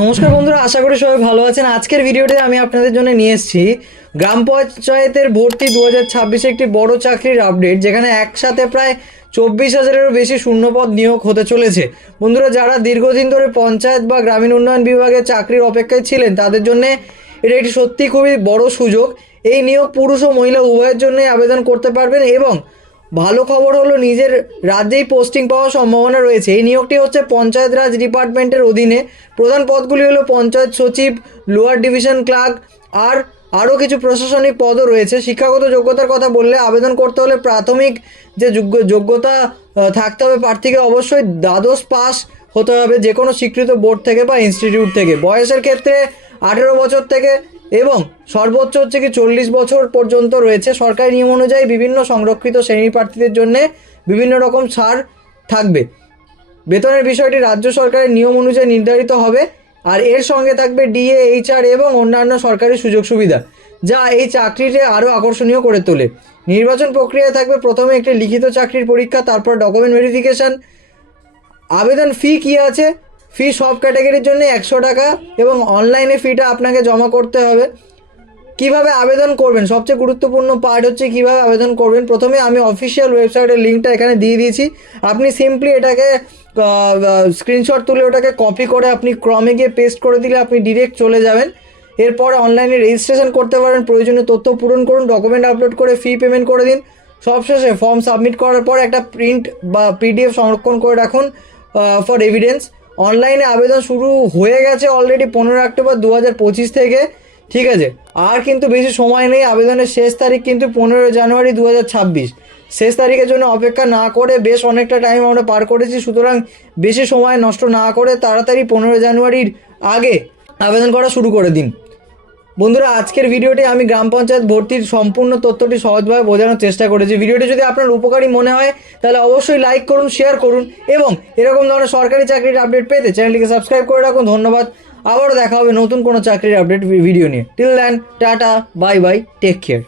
নমস্কার বন্ধুরা, আশা করি সবাই ভালো আছেন। আজকের ভিডিওতে আমি আপনাদের জন্য নিয়ে এসেছি গ্রাম পঞ্চায়েতের ভর্তি 2026 একটি বড় চাকরির আপডেট, যেখানে একসাথে প্রায় 24,000-এরও বেশি শূন্যপদ নিয়োগ হতে চলেছে। বন্ধুরা, যারা দীর্ঘদিন ধরে পঞ্চায়েত বা গ্রামীণ উন্নয়ন বিভাগে চাকরির অপেক্ষায় ছিলেন, তাদের জন্য এটা একটি সত্যি খুবই বড় সুযোগ। এই নিয়োগ পুরুষ ও মহিলা উভয়ের জন্যই আবেদন করতে পারবেন এবং ভালো খবর হলো নিজের রাজ্যেই পোস্টিং পাওয়ার সম্ভাবনা রয়েছে। এই নিয়োগটি হচ্ছে পঞ্চায়েত রাজ ডিপার্টমেন্টের অধীনে। প্রধান পদগুলি হলো পঞ্চায়েত সচিব, লোয়ার ডিভিশন ক্লার্ক, আর আরও কিছু প্রশাসনিক পদও রয়েছে। শিক্ষাগত যোগ্যতার কথা বললে আবেদন করতে হলে প্রাথমিক যে যোগ্যতা থাকতে হবে প্রার্থীকে, অবশ্যই দ্বাদশ পাস হতে হবে যে কোনো স্বীকৃত বোর্ড থেকে বা ইনস্টিটিউট থেকে। বয়সের ক্ষেত্রে 18 বছর থেকে এবং সর্বোচ্চ হচ্ছে কি 40 বছর পর্যন্ত রয়েছে। সরকারি নিয়ম অনুযায়ী বিভিন্ন সংরক্ষিত শ্রেণীর প্রার্থীদের জন্য বিভিন্ন রকম ছাড় থাকবে। বেতনের বিষয়টি রাজ্য সরকারের নিয়ম অনুযায়ী নির্ধারিত হবে, আর এর সঙ্গে থাকবে ডিএ, এইচআর এবং অন্যান্য সরকারি সুযোগ সুবিধা, যা এই চাকরিকে আরও আকর্ষণীয় করে তোলে। নির্বাচন প্রক্রিয়ায় থাকবে প্রথমে একটি লিখিত চাকরির পরীক্ষা, তারপর ডকুমেন্ট ভেরিফিকেশান। আবেদন ফি কী আছে? ফি সব ক্যাটাগরির জন্য 100 টাকা এবং অনলাইনে ফিটা আপনাকে জমা করতে হবে। কিভাবে আবেদন করবেন, সবচেয়ে গুরুত্বপূর্ণ পার্ট হচ্ছে কিভাবে আবেদন করবেন। প্রথমে আমি অফিসিয়াল ওয়েবসাইটের লিঙ্কটা এখানে দিয়ে দিয়েছি। আপনি সিম্পলি এটাকে স্ক্রিনশট তুলে ওটাকে কপি করে আপনি ক্রমে গিয়ে পেস্ট করে দিলে আপনি ডিরেক্ট চলে যাবেন। এরপর অনলাইনে রেজিস্ট্রেশন করতে পারেন, প্রয়োজনীয় তথ্য পূরণ করুন, ডকুমেন্ট আপলোড করে ফি পেমেন্ট করে দিন। সবশেষে ফর্ম সাবমিট করার পর একটা প্রিন্ট বা পিডিএফ সংরক্ষণ করে রাখুন ফর এভিডেন্স। অনলাইনে আবেদন শুরু হয়ে গেছে অলরেডি 15 অক্টোবর 2025 থেকে। ঠিক আছে, আর কিন্তু বেশি সময় নেই। আবেদনের শেষ তারিখ কিন্তু 15 জানুয়ারি 2026। শেষ তারিখের জন্য অপেক্ষা না করে বেশ অনেকটা টাইম আমরা পার করেছি, সুতরাং বেশি সময় নষ্ট না করে তাড়াতাড়ি 15 জানুয়ারির আগে আবেদন করা শুরু করে দিন। বন্ধুরা, আজকের ভিডিওটি আমি গ্রাম পঞ্চায়েত ভর্তির সম্পূর্ণ তথ্যটি সহজভাবে বোঝানোর চেষ্টা করেছি। ভিডিওটি যদি আপনার উপকারী মনে হয় তাহলে অবশ্যই লাইক করুন, শেয়ার করুন এবং এরকম ধরনের সরকারি চাকরির আপডেট পেতে চ্যানেলটিকে সাবস্ক্রাইব করে রাখুন। ধন্যবাদ। আবারও দেখা হবে নতুন কোনো চাকরির আপডেট ভিডিও নিয়ে। Till then, tata, bye bye, take care.